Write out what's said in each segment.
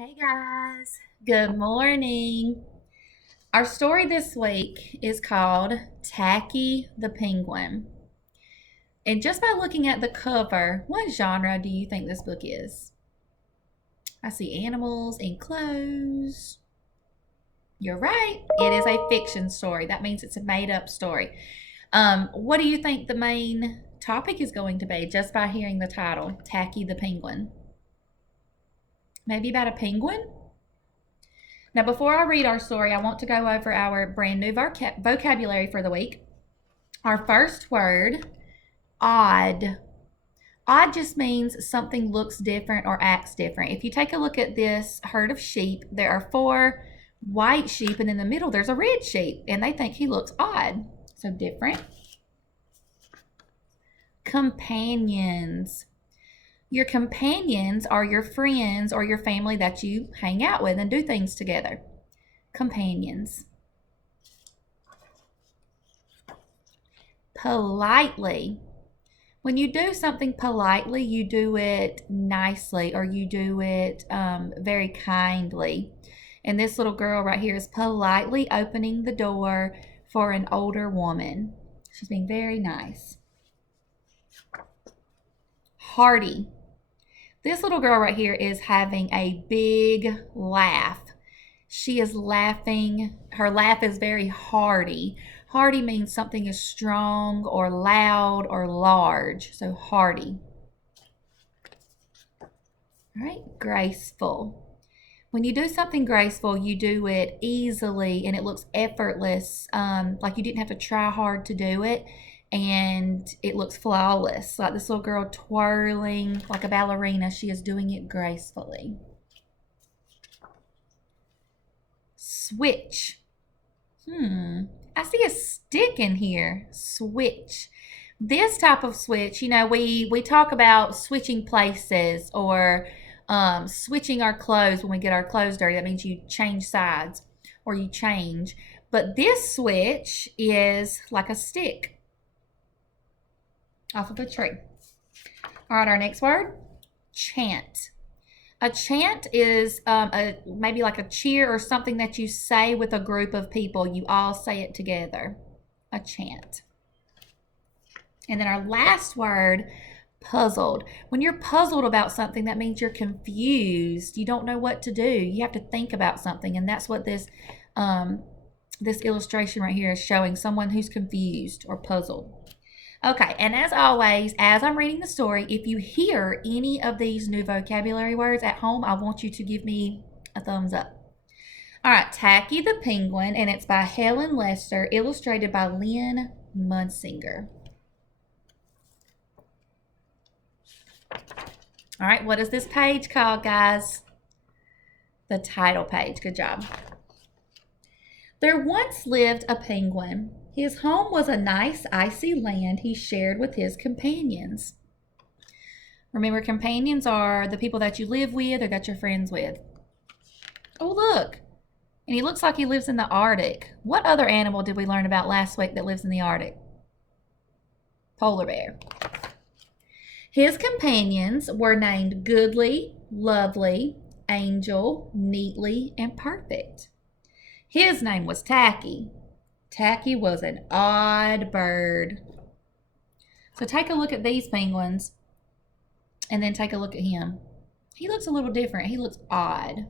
Hey guys, good morning. Our story this week is called Tacky the Penguin. And just by looking at the cover, what genre do you think this book is? I see animals and clothes. You're right, it is a fiction story. That means it's a made up story. What do you think the main topic is going to be just by hearing the title, Tacky the Penguin? Maybe about a penguin? Now, before I read our story, I want to go over our brand new vocabulary for the week. Our first word, odd. Odd just means something looks different or acts different. If you take a look at this herd of sheep, there are four white sheep, and in the middle there's a red sheep, and they think he looks odd. So different. Companions. Your companions are your friends or your family that you hang out with and do things together. Companions. Politely. When you do something politely, you do it nicely or you do it very kindly. And this little girl right here is politely opening the door for an older woman. She's being very nice. Hearty. This little girl right here is having a big laugh. She is laughing. Her laugh is very hearty. Hearty means something is strong or loud or large. So hearty. All right, graceful. When you do something graceful, you do it easily and it looks effortless, like you didn't have to try hard to do it, and it looks flawless. Like this little girl twirling like a ballerina, she is doing it gracefully. Switch. I see a stick in here. Switch. This type of switch, we talk about switching places or switching our clothes when we get our clothes dirty. That means you change sides or you change. But this switch is like a stick off of a tree. All right, our next word, chant. A chant is maybe like a cheer or something that you say with a group of people. You all say it together. A chant. And then our last word, puzzled. When you're puzzled about something, that means you're confused. You don't know what to do. You have to think about something, and that's what this illustration right here is showing, someone who's confused or puzzled. Okay, and as always, as I'm reading the story, if you hear any of these new vocabulary words at home, I want you to give me a thumbs up. All right, Tacky the Penguin, and it's by Helen Lester, illustrated by Lynn Munsinger. All right, what is this page called, guys? The title page. Good job. There once lived a penguin. His home was a nice, icy land he shared with his companions. Remember, companions are the people that you live with or that you're friends with. Oh, look. And he looks like he lives in the Arctic. What other animal did we learn about last week that lives in the Arctic? Polar bear. His companions were named Goodly, Lovely, Angel, Neatly, and Perfect. His name was Tacky. Tacky was an odd bird. So take a look at these penguins and then take a look at him. He looks a little different. He looks odd.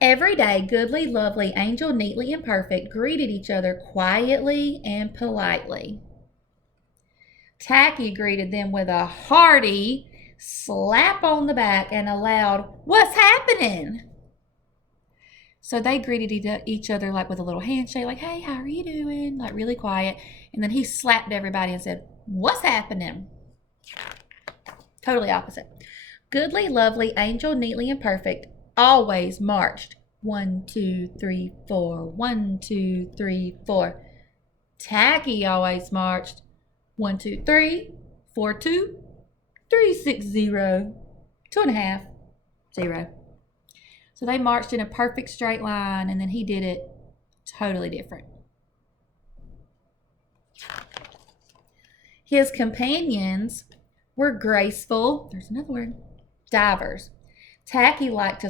Every day, Goodly, Lovely, Angel, Neatly, and Perfect greeted each other quietly and politely. Tacky greeted them with a hearty slap on the back and a loud, "What's happening?" So they greeted each other like with a little handshake, like, "Hey, how are you doing?" Like really quiet. And then he slapped everybody and said, "What's happening?" Totally opposite. Goodly, Lovely, Angel, Neatly, and Perfect always marched 1, 2, 3, 4, 1, 2, 3, 4. Tacky always marched 1, 2, 3, 4, 2, 3, 6, 0, 2.5, 0. So they marched in a perfect straight line, and then he did it totally different. His companions were graceful, there's another word, divers. Tacky liked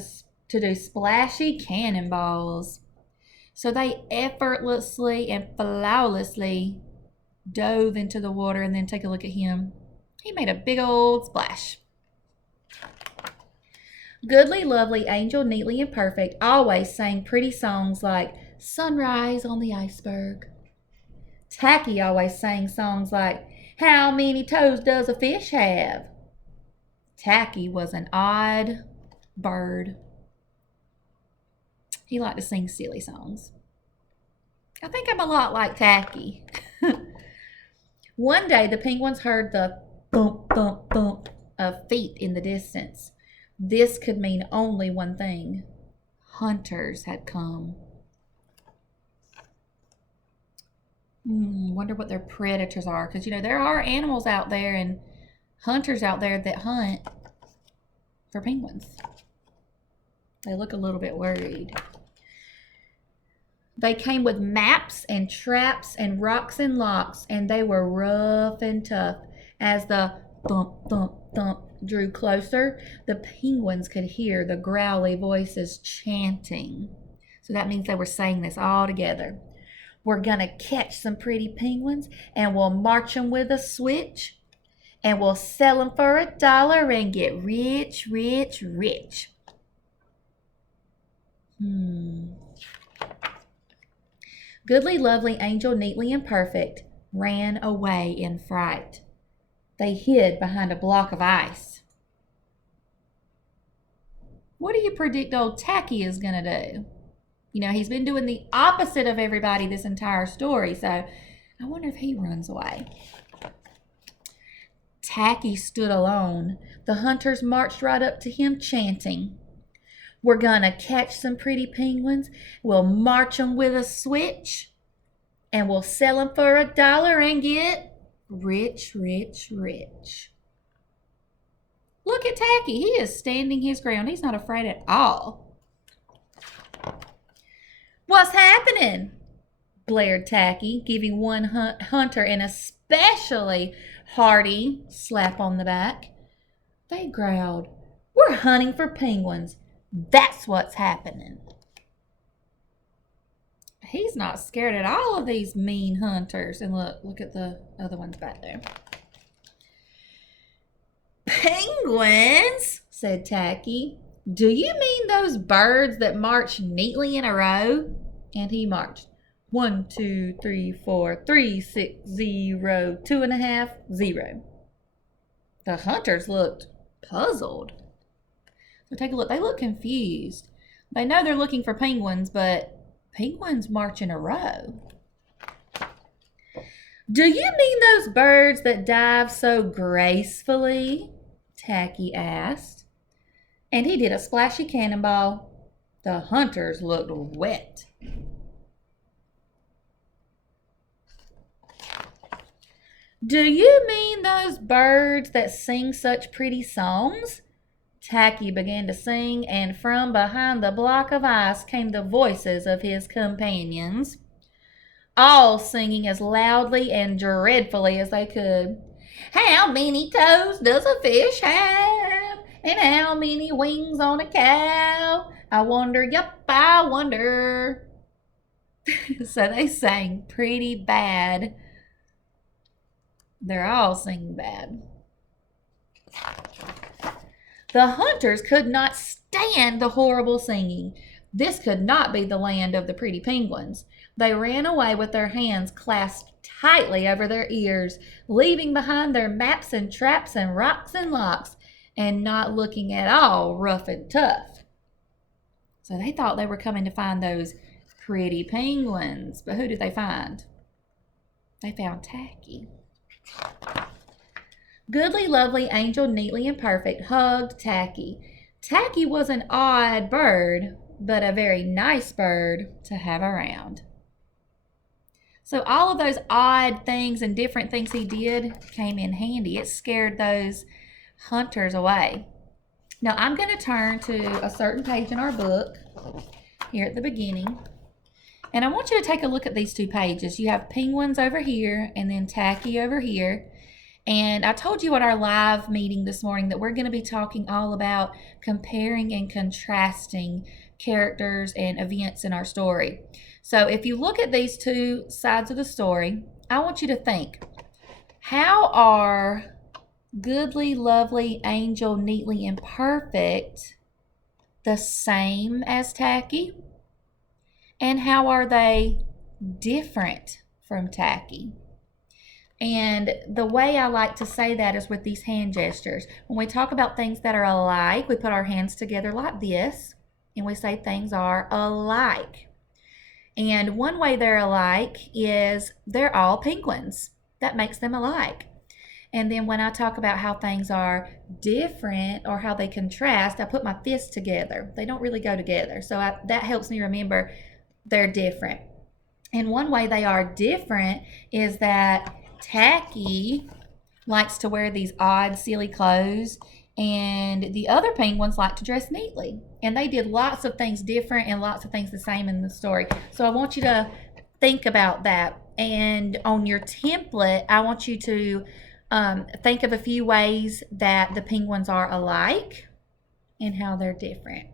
to do splashy cannonballs. So they effortlessly and flawlessly dove into the water, and then take a look at him. He made a big old splash. Goodly, lovely, angel, neatly and perfect always sang pretty songs like Sunrise on the Iceberg. Tacky always sang songs like How many toes does a fish have? Tacky was an odd bird. He liked to sing silly songs. I think I'm a lot like Tacky. One day the penguins heard the thump, thump, thump of feet in the distance. This could mean only one thing. Hunters had come. Wonder what their predators are. Because, there are animals out there and hunters out there that hunt for penguins. They look a little bit worried. They came with maps and traps and rocks and locks, and they were rough and tough. As the thump, thump, thump drew closer, the penguins could hear the growly voices chanting. So that means they were saying this all together. We're going to catch some pretty penguins, and we'll march them with a switch, and we'll sell them for $1 and get rich, rich, rich. Goodly, lovely, angel, neatly and perfect ran away in fright. They hid behind a block of ice. What do you predict old Tacky is going to do? He's been doing the opposite of everybody this entire story, so I wonder if he runs away. Tacky stood alone. The hunters marched right up to him chanting, we're going to catch some pretty penguins. We'll march them with a switch. And we'll sell them for $1 and get rich, rich, rich. Look at Tacky. He is standing his ground. He's not afraid at all. What's happening? Blared Tacky, giving one hunter an especially hearty slap on the back. They growled, we're hunting for penguins. That's what's happening. He's not scared at all of these mean hunters. And look at the other ones back there. Penguins, said Tacky. Do you mean those birds that march neatly in a row? And he marched. 1, 2, 3, 4, 3, 6, 0, 2.5, 0. The hunters looked puzzled. So take a look. They look confused. They know they're looking for penguins, but penguins march in a row. Do you mean those birds that dive so gracefully? Tacky asked. And he did a splashy cannonball. The hunters looked wet. Do you mean those birds that sing such pretty songs? Tacky began to sing, and from behind the block of ice came the voices of his companions, all singing as loudly and dreadfully as they could. How many toes does a fish have? And how many wings on a cow? I wonder, yup, I wonder. So they sang pretty bad. They're all singing bad. The hunters could not stand the horrible singing. This could not be the land of the pretty penguins. They ran away with their hands clasped tightly over their ears, leaving behind their maps and traps and rocks and locks, and not looking at all rough and tough. So they thought they were coming to find those pretty penguins. But who did they find? They found Tacky. Goodly, lovely, angel, neatly and perfect hugged Tacky. Tacky was an odd bird, but a very nice bird to have around. So all of those odd things and different things he did came in handy. It scared those hunters away. Now I'm going to turn to a certain page in our book here at the beginning. And I want you to take a look at these two pages. You have penguins over here and then Tacky over here. And I told you at our live meeting this morning that we're going to be talking all about comparing and contrasting characters and events in our story. So if you look at these two sides of the story, I want you to think, how are goodly, lovely, angel, neatly, and perfect the same as Tacky? And how are they different from Tacky? And the way I like to say that is with these hand gestures. When we talk about things that are alike, we put our hands together like this, and we say things are alike. And one way they're alike is they're all penguins. That makes them alike. And then when I talk about how things are different or how they contrast, I put my fists together. They don't really go together. So that helps me remember they're different. And one way they are different is that Tacky likes to wear these odd, silly clothes, and the other penguins like to dress neatly. And they did lots of things different and lots of things the same in the story. So I want you to think about that. And on your template, I want you to think of a few ways that the penguins are alike and how they're different.